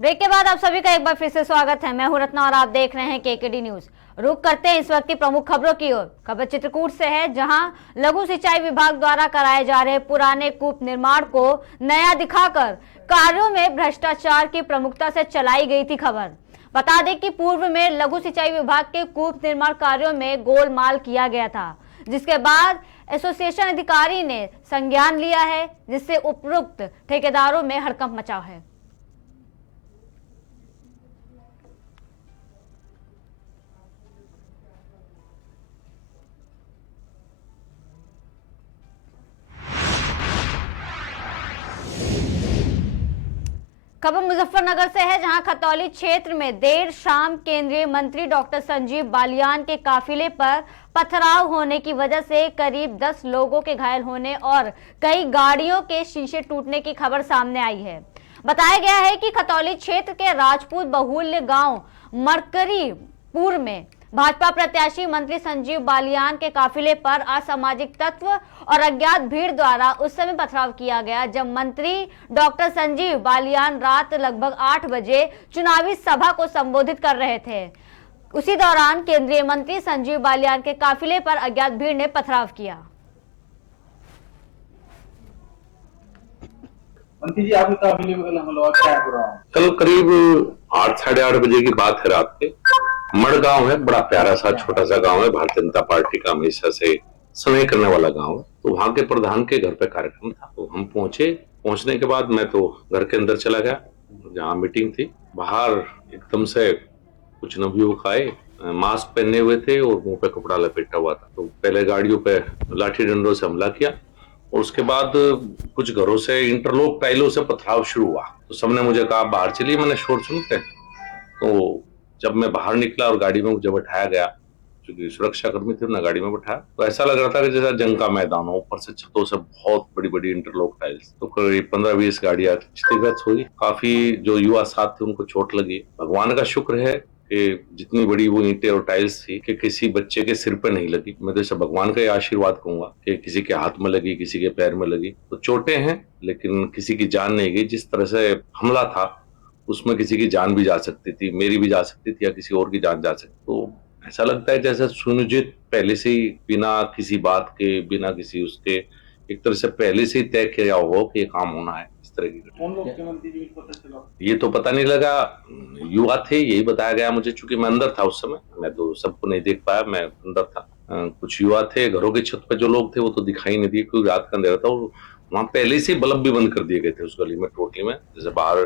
Break के बाद आप सभी का एक बार फिर से स्वागत है। मैं हूं रत्ना और आप देख रहे हैं केकेडी न्यूज। रुक करते हैं इस वक्त की प्रमुख खबरों की ओर। खबर चित्रकूट से है, जहां लघु सिंचाई विभाग द्वारा कराए जा रहे पुराने कूप निर्माण को नया दिखाकर कार्यों में भ्रष्टाचार की प्रमुखता से चलाई गई थी खबर। बता दें कि पूर्व में लघु सिंचाई विभाग के कूप निर्माण कार्यों में गोलमाल किया गया था, जिसके बाद एसोसिएशन अधिकारी ने संज्ञान लिया है, जिससे उपरोक्त ठेकेदारों में हड़कंप मचा है। खबर मुजफ्फरनगर से है, जहां खतौली क्षेत्र में देर शाम केंद्रीय मंत्री डॉक्टर संजीव बालियान के काफिले पर पथराव होने की वजह से करीब 10 लोगों के घायल होने और कई गाड़ियों के शीशे टूटने की खबर सामने आई है। बताया गया है कि खतौली क्षेत्र के राजपूत बहुल्य गांव मरकरीपुर में भाजपा प्रत्याशी मंत्री संजीव बालियान के काफिले पर असामाजिक तत्व और अज्ञात भीड़ द्वारा उस समय पथराव किया गया, जब मंत्री डॉक्टर संजीव बालियान रात लगभग 8 बजे चुनावी सभा को संबोधित कर रहे थे। उसी दौरान केंद्रीय मंत्री संजीव बालियान के काफिले पर अज्ञात भीड़ ने पथराव किया। मंत्री जी, आपके काफिले में क्या हो रहा है? कल करीब 8 साढ़े 8 बजे की बात है रात के। मड़ गांव है, बड़ा प्यारा सा छोटा सा गांव है, भारतीय जनता पार्टी का हमेशा से समय करने वाला गांव है। तो वहां के प्रधान के घर पे कार्यक्रम था, तो हम पहुंचे। पहुंचने के बाद मैं तो घर के अंदर चला गया जहाँ मीटिंग थी। बाहर एकदम से कुछ नवयुवक आए, मास्क पहने हुए थे और मुंह पे कपड़ा लपेटा हुआ था। तो पहले गाड़ियों पे लाठी डंडों से हमला किया और उसके बाद कुछ घरों से इंटरलॉक टाइलों से पथराव शुरू हुआ। तो सबने मुझे कहा बाहर चलिए, मैंने शोर सुनते। तो जब मैं बाहर निकला और गाड़ी में जब बैठाया गया, क्योंकि सुरक्षा कर्मी थे, ना गाड़ी में बैठाया, तो ऐसा लग रहा था कि जैसा जंग का मैदान हो। ऊपर से छतों से बहुत बड़ी बड़ी इंटरलॉक टाइल्स, तो करीब 15-20 गाड़ियां क्षतिग्रस्त हुई। काफी जो युवा साथ थे उनको चोट लगी। भगवान का शुक्र है कि जितनी बड़ी वो ईंटें और टाइल्स थी कि किसी बच्चे के सिर पे नहीं लगी। मैं तो इसे भगवान का ही आशीर्वाद कहूंगा कि किसी के हाथ में लगी, किसी के पैर में लगी। तो चोटें हैं लेकिन किसी की जान नहीं गई। जिस तरह से हमला था उसमें किसी की जान भी जा सकती थी, मेरी भी जा सकती थी या किसी और की जान जा सकती। तो ऐसा लगता है जैसे सुनियोजित पहले से ही, बिना किसी बात के, बिना किसी उसके, एक तरह से पहले से ही तय किया हो कि ये काम होना है। इस तरह की कौन लोग थे मंत्री जी, पता चला? ये तो पता नहीं लगा, युवा थे यही बताया गया मुझे, चूंकि मैं अंदर था उस समय। मैं तो सबको नहीं देख पाया, मैं अंदर था। कुछ युवा थे। घरों की छत पर जो लोग थे वो तो दिखाई नहीं दिए क्योंकि रात का अंधेरा था। वहां पहले से बल्ब भी बंद कर दिए गए थे उस गली में, टोटली में। जैसे बाहर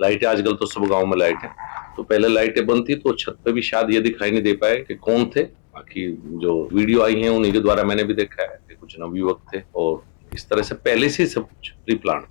लाइटें, आजकल तो सब गांव में लाइट है, तो पहले लाइटें बंद थी, तो छत पे भी शायद ये दिखाई नहीं दे पाए कि कौन थे। बाकी जो वीडियो आई है उन्हीं के द्वारा मैंने भी देखा है कि कुछ नवयुवक थे और इस तरह से पहले से सब कुछ प्री प्लान।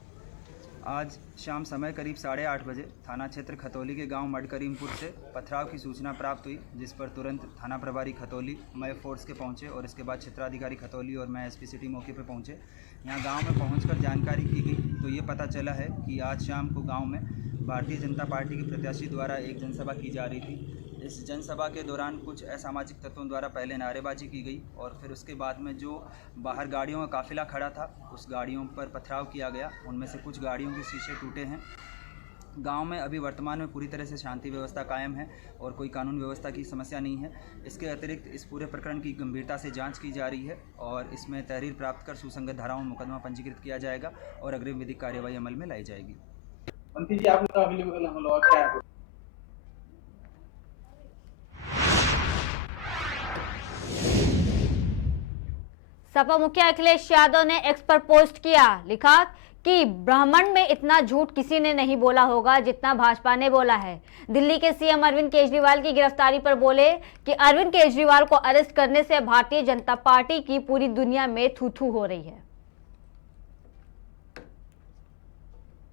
आज शाम समय करीब 8:30 बजे थाना क्षेत्र खतौली के गांव मडकरीमपुर से पथराव की सूचना प्राप्त हुई, जिस पर तुरंत थाना प्रभारी खतौली, मैं फोर्स के पहुंचे और इसके बाद क्षेत्राधिकारी खतौली और मैं एसपी सिटी मौके पर पहुंचे। यहां गांव में पहुंचकर जानकारी की गई तो ये पता चला है कि आज शाम को गांव में भारतीय जनता पार्टी के प्रत्याशी द्वारा एक जनसभा की जा रही थी। इस जनसभा के दौरान कुछ असामाजिक तत्वों द्वारा पहले नारेबाजी की गई और फिर उसके बाद में जो बाहर गाड़ियों का काफिला खड़ा था उस गाड़ियों पर पथराव किया गया। उनमें से कुछ गाड़ियों के शीशे टूटे हैं। गांव में अभी वर्तमान में पूरी तरह से शांति व्यवस्था कायम है और कोई कानून व्यवस्था की समस्या नहीं है। इसके अतिरिक्त इस पूरे प्रकरण की गंभीरता से जांच की जा रही है और इसमें तहरीर प्राप्त कर सुसंगत धाराओं में मुकदमा पंजीकृत किया जाएगा और अग्रिम विधिक कार्यवाही अमल में लाई जाएगी। मंत्री जी, आपके काफिले में क्या है? सपा मुखिया अखिलेश यादव ने एक्स पर पोस्ट किया, लिखा कि ब्रह्मांड में इतना झूठ किसी ने नहीं बोला होगा जितना भाजपा ने बोला है। दिल्ली के सीएम अरविंद केजरीवाल की गिरफ्तारी पर बोले कि अरविंद केजरीवाल को अरेस्ट करने से भारतीय जनता पार्टी की पूरी दुनिया में थू-थू हो रही है।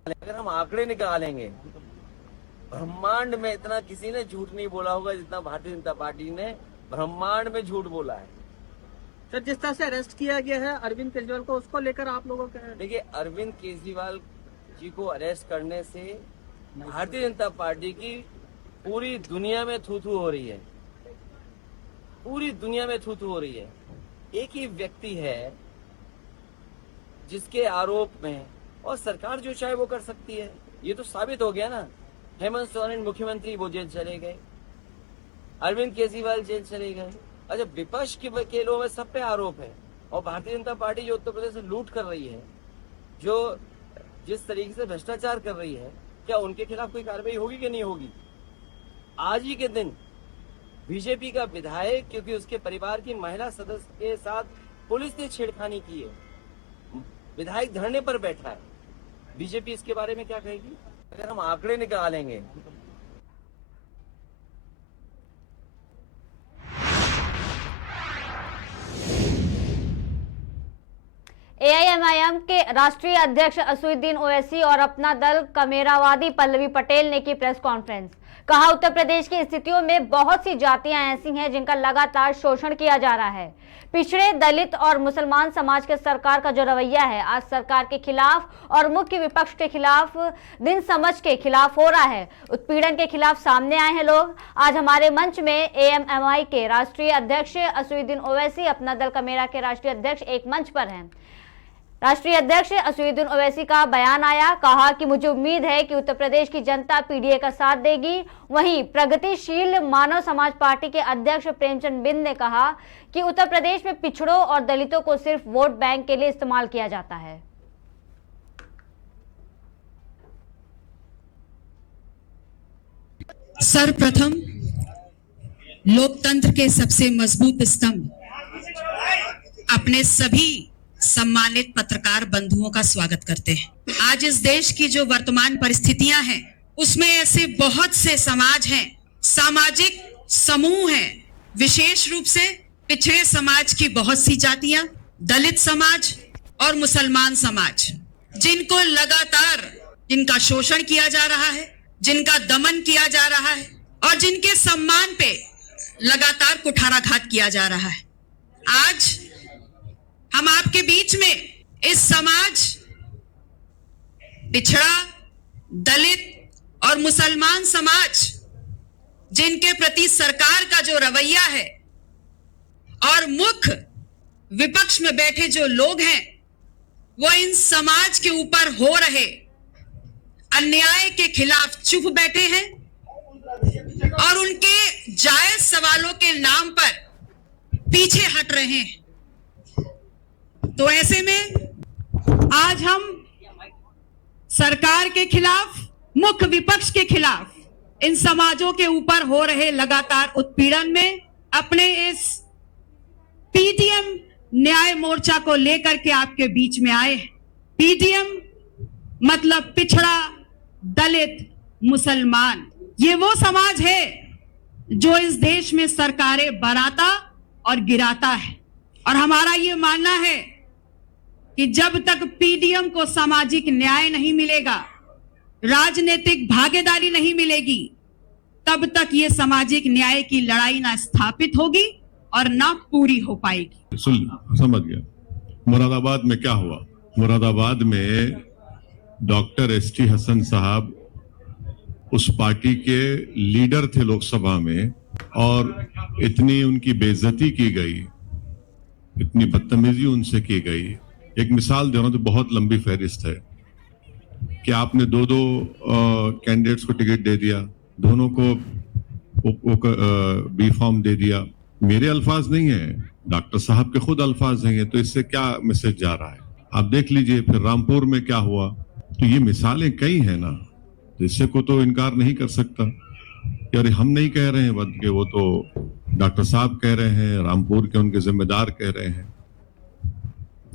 अगर हम आंकड़े निकालेंगे, ब्रह्मांड में इतना किसी ने झूठ नहीं बोला होगा जितना भारतीय जनता पार्टी ने ब्रह्मांड में झूठ बोला है। सर, जिस तरह से अरेस्ट किया गया है अरविंद केजरीवाल को, उसको लेकर आप लोगों का? देखिए, अरविंद केजरीवाल जी को अरेस्ट करने से भारतीय जनता पार्टी की पूरी दुनिया में थू-थू हो रही है। पूरी दुनिया में थू-थू हो रही है। एक ही व्यक्ति है जिसके आरोप में, और सरकार जो चाहे वो कर सकती है, ये तो साबित हो गया ना। हेमंत सोरेन मुख्यमंत्री वो जेल चले गए, अरविंद केजरीवाल जेल चले गए। अच्छा, विपक्ष के लोगों में सब पे आरोप है, और भारतीय जनता पार्टी जो उत्तर प्रदेश से लूट कर रही है, जो जिस तरीके से भ्रष्टाचार कर रही है, क्या उनके खिलाफ कोई कार्रवाई होगी कि नहीं होगी? आज ही के दिन बीजेपी का विधायक, क्योंकि उसके परिवार की महिला सदस्य के साथ पुलिस ने छेड़खानी की है, विधायक धरने पर बैठा है। बीजेपी इसके बारे में क्या कहेगी? अगर हम आंकड़े निकालेंगे, एआईएमआईएम के राष्ट्रीय अध्यक्ष असदुद्दीन ओवैसी और अपना दल कमेरावादी पल्लवी पटेल ने की प्रेस कॉन्फ्रेंस। कहा, उत्तर प्रदेश की स्थितियों में बहुत सी जातियां ऐसी हैं जिनका लगातार शोषण किया जा रहा है। पिछड़े, दलित और मुसलमान समाज के सरकार का जो रवैया है, आज सरकार के खिलाफ और मुख्य विपक्ष के खिलाफ दिन समझ के खिलाफ हो रहा है। उत्पीड़न के खिलाफ सामने आए हैं लोग। आज हमारे मंच में एएमएमआई के राष्ट्रीय अध्यक्ष असदुद्दीन ओवैसी, अपना दल कमेरा के राष्ट्रीय अध्यक्ष एक मंच पर हैं। राष्ट्रीय अध्यक्ष असदुद्दीन ओवैसी का बयान आया, कहा कि मुझे उम्मीद है कि उत्तर प्रदेश की जनता पीडीए का साथ देगी। वहीं प्रगतिशील मानव समाज पार्टी के अध्यक्ष प्रेमचंद बिंद ने कहा कि उत्तर प्रदेश में पिछड़ों और दलितों को सिर्फ वोट बैंक के लिए इस्तेमाल किया जाता है। सर्वप्रथम लोकतंत्र के सबसे मजबूत स्तंभ अपने सभी सम्मानित पत्रकार बंधुओं का स्वागत करते हैं। आज इस देश की जो वर्तमान परिस्थितियां हैं, उसमें ऐसे बहुत से समाज हैं, सामाजिक समूह हैं, विशेष रूप से पिछड़े समाज की बहुत सी जातियां, दलित समाज और मुसलमान समाज, जिनको लगातार जिनका शोषण किया जा रहा है, जिनका दमन किया जा रहा है और जिनके सम्मान पे लगातार कुठाराघात किया जा रहा है। आज हम आपके बीच में इस समाज, पिछड़ा, दलित और मुसलमान समाज, जिनके प्रति सरकार का जो रवैया है और मुख्य विपक्ष में बैठे जो लोग हैं, वो इन समाज के ऊपर हो रहे अन्याय के खिलाफ चुप बैठे हैं और उनके जायज सवालों के नाम पर पीछे हट रहे हैं। तो ऐसे में आज हम सरकार के खिलाफ, मुख्य विपक्ष के खिलाफ, इन समाजों के ऊपर हो रहे लगातार उत्पीड़न में अपने इस पीडीएम न्याय मोर्चा को लेकर के आपके बीच में आए हैं। पीडीएम मतलब पिछड़ा, दलित, मुसलमान, ये वो समाज है जो इस देश में सरकारें बनाता और गिराता है। और हमारा ये मानना है कि जब तक पीडीएम को सामाजिक न्याय नहीं मिलेगा, राजनीतिक भागीदारी नहीं मिलेगी, तब तक ये सामाजिक न्याय की लड़ाई ना स्थापित होगी और ना पूरी हो पाएगी। समझ गया। मुरादाबाद में क्या हुआ? मुरादाबाद में डॉक्टर एसटी हसन साहब उस पार्टी के लीडर थे लोकसभा में, और इतनी उनकी बेइज्जती की गई, इतनी बदतमीजी उनसे की गई। एक मिसाल दे रहा हूं तो बहुत लंबी फहरिस्त है कि आपने दो कैंडिडेट्स को टिकट दे दिया, दोनों को बी फॉर्म दे दिया। मेरे अल्फाज नहीं है, डॉक्टर साहब के खुद अल्फाज हैं, तो इससे क्या मैसेज जा रहा है आप देख लीजिए। फिर रामपुर में क्या हुआ? तो ये मिसालें कई हैं ना, तो इससे को तो इनकार नहीं कर सकता कि अरे हम नहीं कह रहे हैं, बल्कि वो तो डॉक्टर साहब कह रहे हैं, रामपुर के उनके जिम्मेदार कह रहे हैं।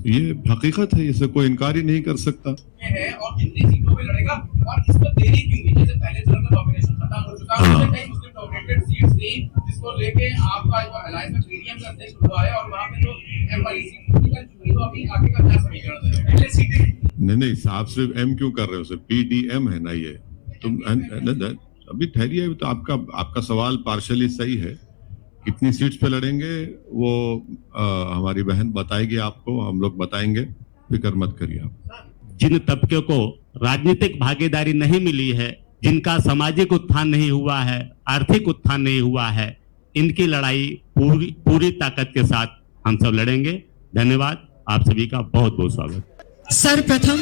ये हकीकत है, इसे कोई इनकार ही नहीं कर सकता। है और कितनी सीटों पे लड़ेगा और इस पर देरी क्यों हुई? जैसे पहले चरण का डोमिनेशन खत्म हो चुका है, कई मुस्लिम डोमिनेटेड सीट्स थी, जिसको लेके आपका जो अलायंस में पीडीएम का अध्यक्ष हुआ है और वहां पे जो एमआई सीट निकल चुकी है, तो अभी आगे का क्या समीकरण है? पहले सीटें नहीं साहब, सिर्फ एम क्यों कर रहे हो? सिर्फ पीडीएम है ना ये। तुम अभी ठहरिए, तो आपका सवाल पार्शली सही है। कितनी सीट्स पे लड़ेंगे वो हमारी बहन बताएगी आपको, हम लोग बताएंगे, फिक्र मत करिए आप। जिन तबके को राजनीतिक भागीदारी नहीं मिली है, जिनका सामाजिक उत्थान नहीं हुआ है, आर्थिक उत्थान नहीं हुआ है, इनकी लड़ाई पूरी ताकत के साथ हम सब लड़ेंगे। धन्यवाद, आप सभी का बहुत बहुत स्वागत। सर्वप्रथम